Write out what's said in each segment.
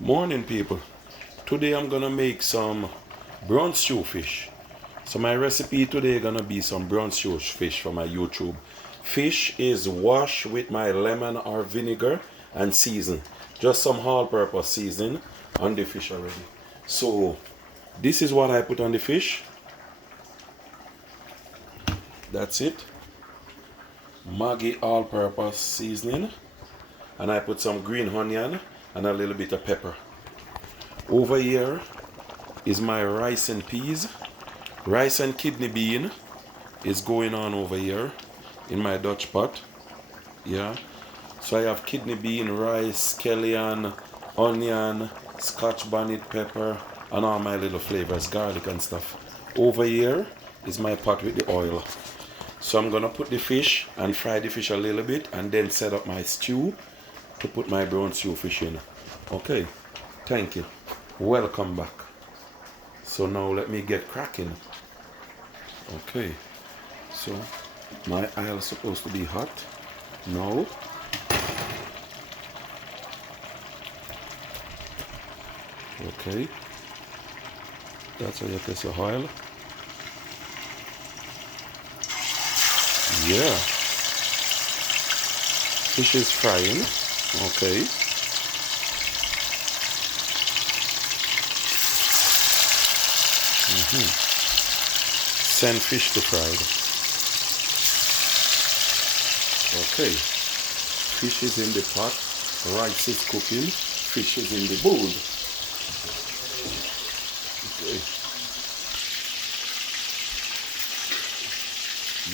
Morning, people. Today I'm gonna make some brown stew fish. So my recipe today gonna be some brown stew fish for my YouTube. Fish is washed with my lemon or vinegar and seasoned. Just some all-purpose seasoning on the fish already. So this is what I put on the fish. That's it. Maggi all-purpose seasoning, and I put some green onion and a little bit of pepper. Over here is my rice and peas. Rice and kidney bean is going on over here in my Dutch pot. Yeah. So I have kidney bean, rice, scallion, onion, scotch bonnet pepper, and all my little flavors, garlic and stuff. Over here is my pot with the oil. So I'm gonna put the fish and fry the fish a little bit and then set up my stew to put my brown stew fish in. Okay, thank you. Welcome back. So now let me get cracking. Okay, so my oil is supposed to be hot. Now, okay, that's how you test your oil. Yeah, fish is frying. Okay. Send fish to fried. Okay, fish is in the pot, rice is cooking, fish is in the bowl. Okay.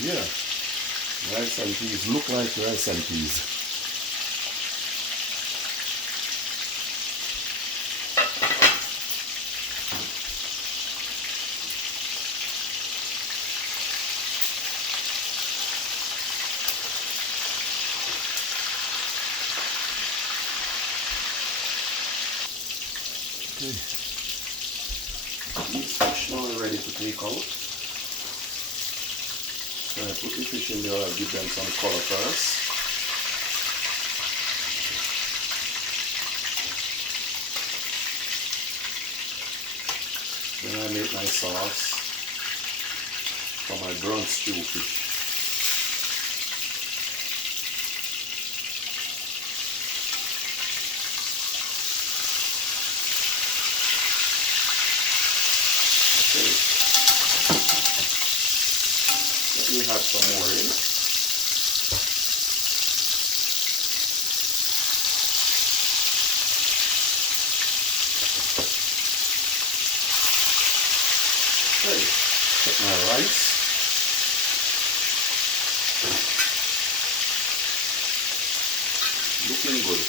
Yeah, rice and peas look like rice and peas. Okay. These fish now are ready to take out. So I put the fish in there, I'll give them some color first. Then I make my sauce for my brown stew fish. Okay. Let me add some more in. Okay, put my rice. Looking good.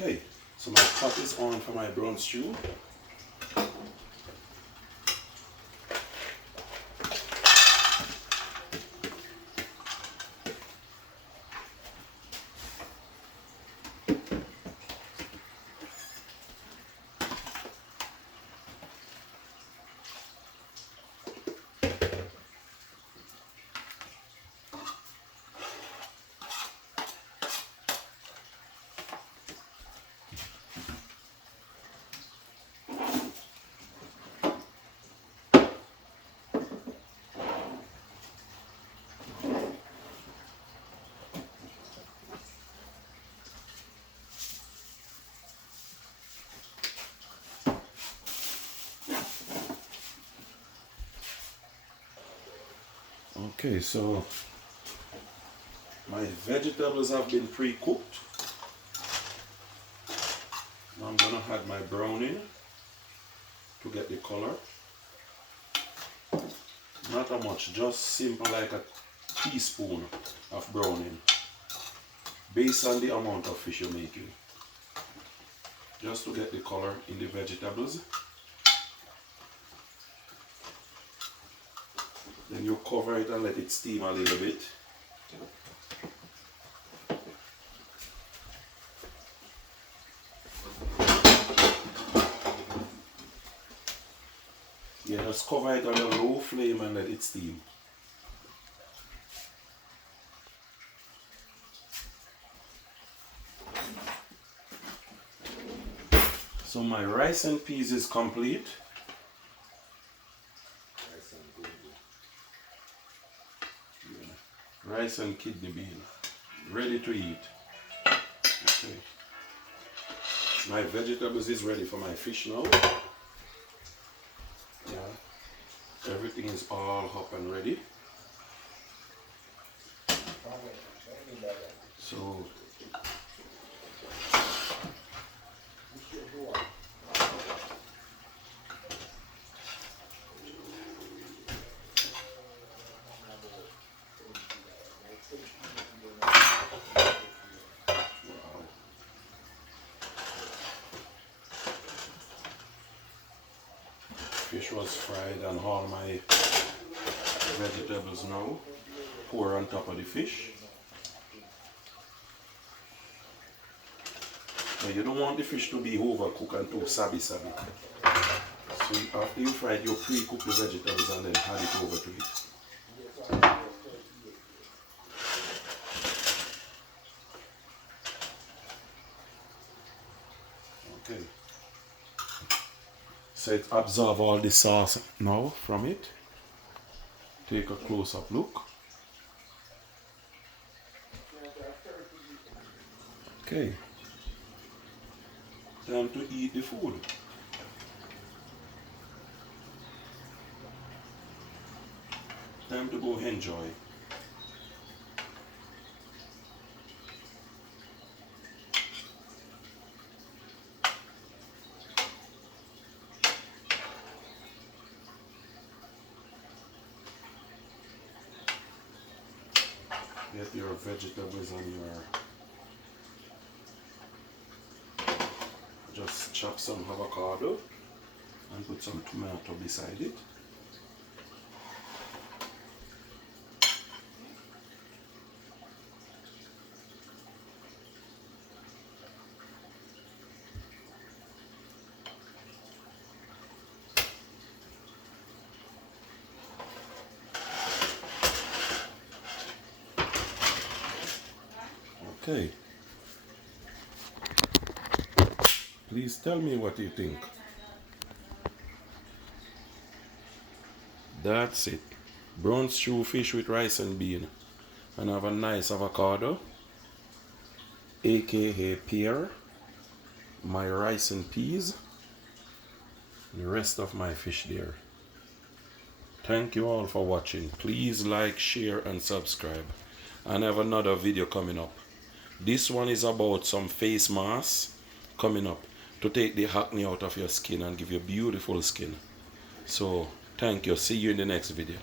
Okay, so my pot is on for my brown stew. Okay, so my vegetables have been pre-cooked. Now I'm gonna add my browning to get the color. Not a much, just simple like a teaspoon of browning based on the amount of fish you're making. Just to get the color in the vegetables. Then you cover it and let it steam a little bit. Yeah, just cover it on a low flame and let it steam. So my rice and peas is complete. Rice and kidney bean, ready to eat. Okay. My vegetables is ready for my fish now. Yeah. Everything is all up and ready. So fish was fried and all my vegetables now pour on top of the fish. Now you don't want the fish to be overcooked and too sabby. So after you fry it, you pre-cook the vegetables and then add it over to it. Okay. So it absorbs all the sauce now from it. Take a close-up look. Okay. Time to eat the food. Time to go enjoy. Get your vegetables and just chop some avocado and put some tomato beside it. Okay. Please tell me what you think. That's it. Brown stew fish with rice and bean. And have a nice avocado, aka pear, my rice and peas, and the rest of my fish there. Thank you all for watching. Please like, share and subscribe. And I have another video coming up. This one is about some face masks coming up to take the acne out of your skin and give you beautiful skin. So thank you. See you in the next video.